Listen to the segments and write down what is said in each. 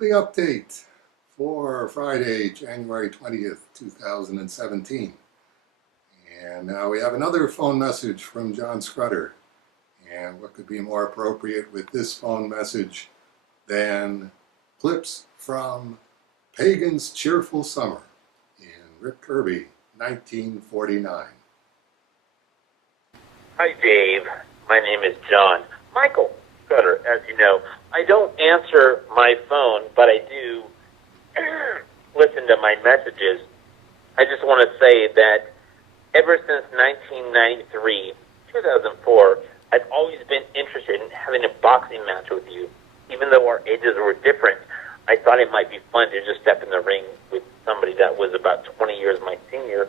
Weekly update for Friday, January 20th, 2017. And now we have another phone message from John Scrutter. And what could be more appropriate with this phone message than clips from Pagan's Cheerful Summer in Rip Kirby, 1949. Hi, Dave. My name is John. Michael Scudder, as you know. I don't answer my phone, but I do listen to my messages. I just want to say that ever since 1993, 2004, I've always been interested in having a boxing match with you. Even though our ages were different, I thought it might be fun to just step in the ring with somebody that was about 20 years my senior,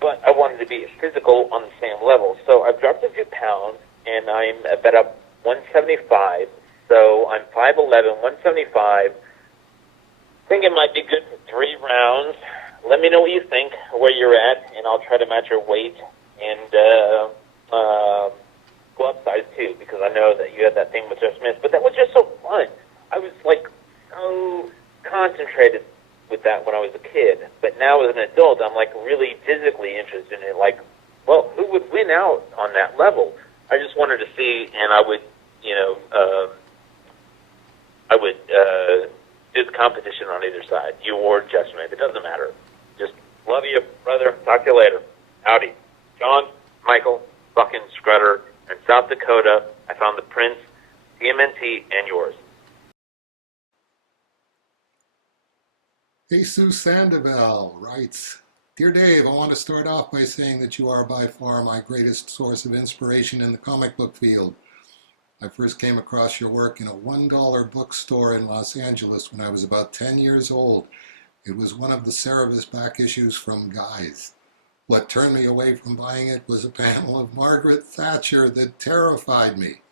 but I wanted to be physical on the same level. So I've dropped a few pounds, and I'm about 175. So I'm 5'11", 175. Think it might be good for 3 rounds. Let me know what you think, where you're at, and I'll try to match your weight and glove size too, because I know that you had that thing with Jeff Smith. But that was just so fun. I was like so concentrated with that when I was a kid, but now as an adult, I'm like really physically interested in it. Like, well, who would win out on that level? I just wanted to see, and I would, do the competition on either side, you or Jeff Smith. It doesn't matter. Just love you, brother. Talk to you later. Howdy. John, Michael, fucking Scrutter, and South Dakota. I found the Prince, TMNT, and yours. Jesus Sandoval writes, Dear Dave, I want to start off by saying that you are by far my greatest source of inspiration in the comic book field. I first came across your work in a $1 bookstore in Los Angeles when I was about 10 years old. It was one of the Cerebus back issues from Guys. What turned me away from buying it was a panel of Margaret Thatcher that terrified me.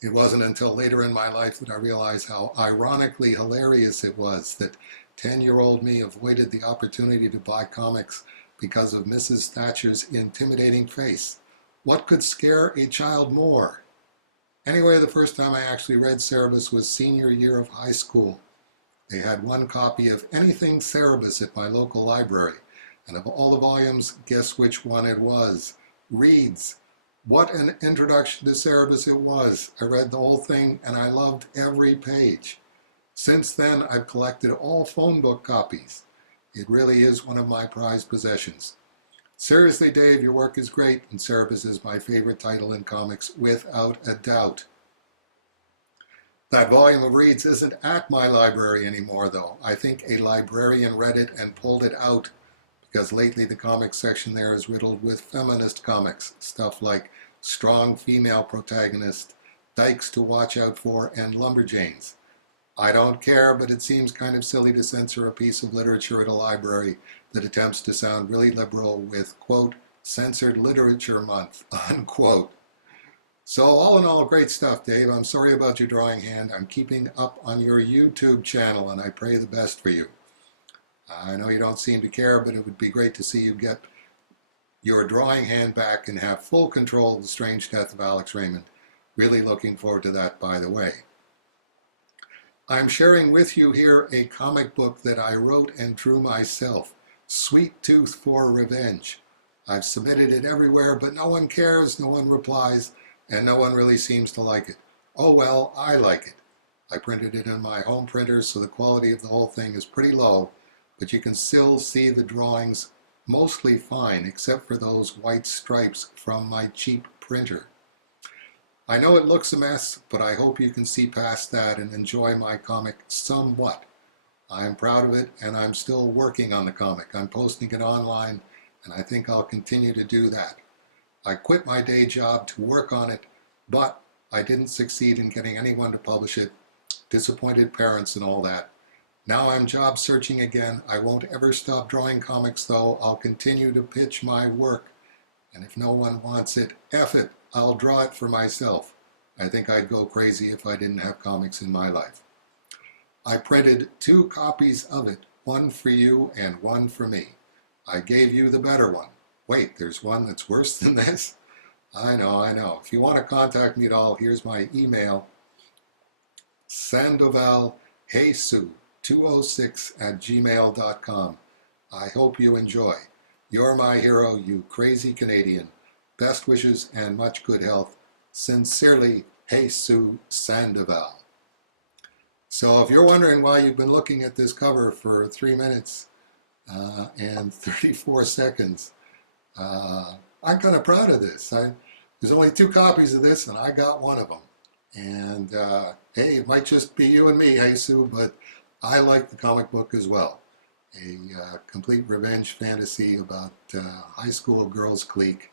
It wasn't until later in my life that I realized how ironically hilarious it was that 10-year-old me avoided the opportunity to buy comics because of Mrs. Thatcher's intimidating face. What could scare a child more? Anyway, the first time I actually read Cerebus was senior year of high school. They had one copy of anything Cerebus at my local library, and of all the volumes, guess which one it was? Reed's. What an introduction to Cerebus it was. I read the whole thing, and I loved every page. Since then, I've collected all phone book copies. It really is one of my prized possessions. Seriously, Dave, your work is great, and Cerebus is my favorite title in comics, without a doubt. That volume of Reed's isn't at my library anymore, though. I think a librarian read it and pulled it out, because lately the comics section there is riddled with feminist comics, stuff like Strong Female Protagonist, Dykes to Watch Out For, and Lumberjanes. I don't care, but it seems kind of silly to censor a piece of literature at a library that attempts to sound really liberal with, quote, censored literature month, unquote. So all in all, great stuff, Dave. I'm sorry about your drawing hand. I'm keeping up on your YouTube channel, and I pray the best for you. I know you don't seem to care, but it would be great to see you get your drawing hand back and have full control of the strange death of Alex Raymond. Really looking forward to that, by the way. I'm sharing with you here a comic book that I wrote and drew myself, Sweet Tooth for Revenge. I've submitted it everywhere, but no one cares, no one replies, and no one really seems to like it. Oh well, I like it. I printed it on my home printer, so the quality of the whole thing is pretty low, but you can still see the drawings mostly fine, except for those white stripes from my cheap printer. I know it looks a mess, but I hope you can see past that and enjoy my comic somewhat. I am proud of it, and I'm still working on the comic. I'm posting it online, and I think I'll continue to do that. I quit my day job to work on it, but I didn't succeed in getting anyone to publish it. Disappointed parents and all that. Now I'm job searching again. I won't ever stop drawing comics, though. I'll continue to pitch my work. And if no one wants it, F it. I'll draw it for myself. I think I'd go crazy if I didn't have comics in my life. I printed 2 copies of it, one for you and one for me. I gave you the better one. Wait, there's one that's worse than this? I know. If you want to contact me at all, here's my email, sandoval heysue206@gmail.com. I hope you enjoy. You're my hero, you crazy Canadian. Best wishes and much good health. Sincerely, Jesus Sandoval. So if you're wondering why you've been looking at this cover for 3 minutes and 34 seconds, I'm kind of proud of this. There's only 2 copies of this, and I got one of them. And hey, it might just be you and me, Jesus, but I like the comic book as well. A complete revenge fantasy about high school girls clique.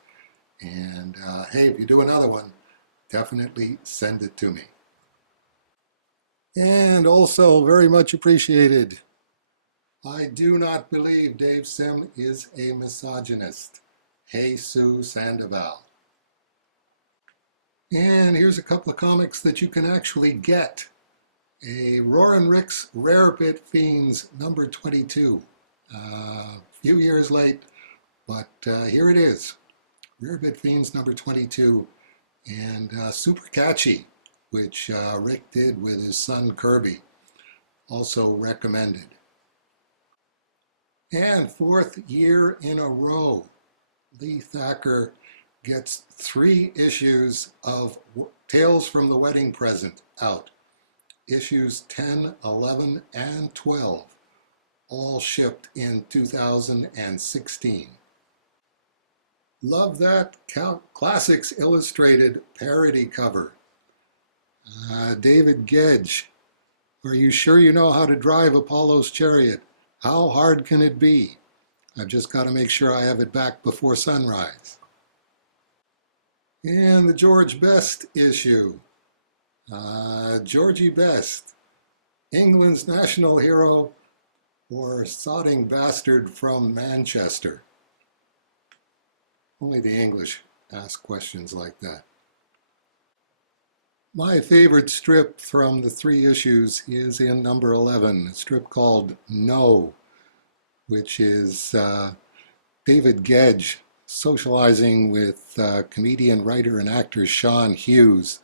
And hey, if you do another one, definitely send it to me. And also, very much appreciated, I do not believe Dave Sim is a misogynist. Jesus Sandoval. And here's a couple of comics that you can actually get. A Roarin' Rick's Rare Bit Fiends number 22. A few years late, but here it is. Rare Bit Fiends number 22. And super catchy, which Rick did with his son Kirby. Also recommended. And 4th year in a row, Lee Thacker gets 3 issues of Tales from the Wedding Present out. Issues 10, 11, and 12, all shipped in 2016. Love that Classics Illustrated parody cover. David Gedge, are you sure you know how to drive Apollo's chariot? How hard can it be? I've just got to make sure I have it back before sunrise. And the George Best issue. Georgie Besh, England's national hero or sodding bastard from Manchester. Only the English ask questions like that. My favorite strip from the 3 issues is in number 11, a strip called No, which is David Gedge socializing with comedian, writer, and actor Sean Hughes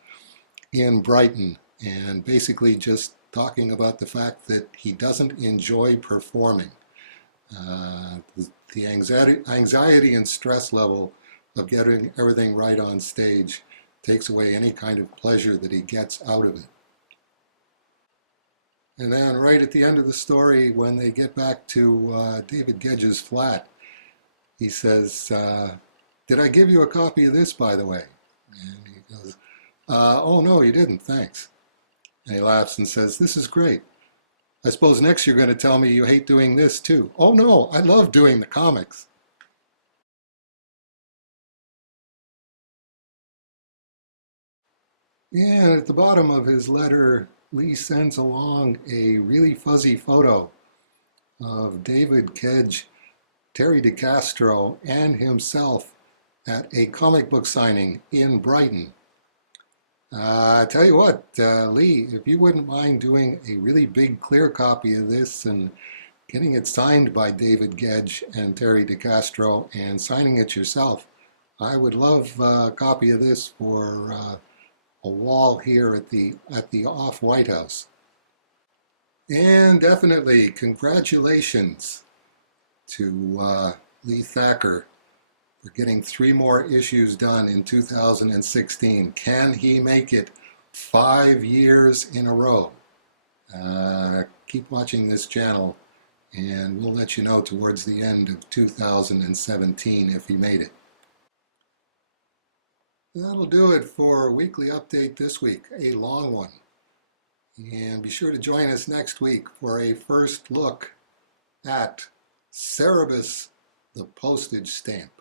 in Brighton, and basically just talking about the fact that he doesn't enjoy performing. The anxiety and stress level of getting everything right on stage takes away any kind of pleasure that he gets out of it. And then right at the end of the story, when they get back to David Gedge's flat, he says, did I give you a copy of this, by the way? And he goes, oh no, you didn't, thanks. And he laughs and says, this is great. I suppose next you're going to tell me you hate doing this too. Oh no, I love doing the comics. And at the bottom of his letter, Lee sends along a really fuzzy photo of David Kedge, Terry DeCastro, and himself at a comic book signing in Brighton. I tell you what, Lee, if you wouldn't mind doing a really big clear copy of this and getting it signed by David Gedge and Terry DeCastro and signing it yourself, I would love a copy of this for a wall here at the off White House. And definitely congratulations to Lee Thacker for getting 3 more issues done in 2016. Can he make it 5 years in a row? Keep watching this channel and we'll let you know towards the end of 2017 if he made it. That'll do it for a weekly update this week, a long one. And be sure to join us next week for a first look at Cerebus, the postage stamp.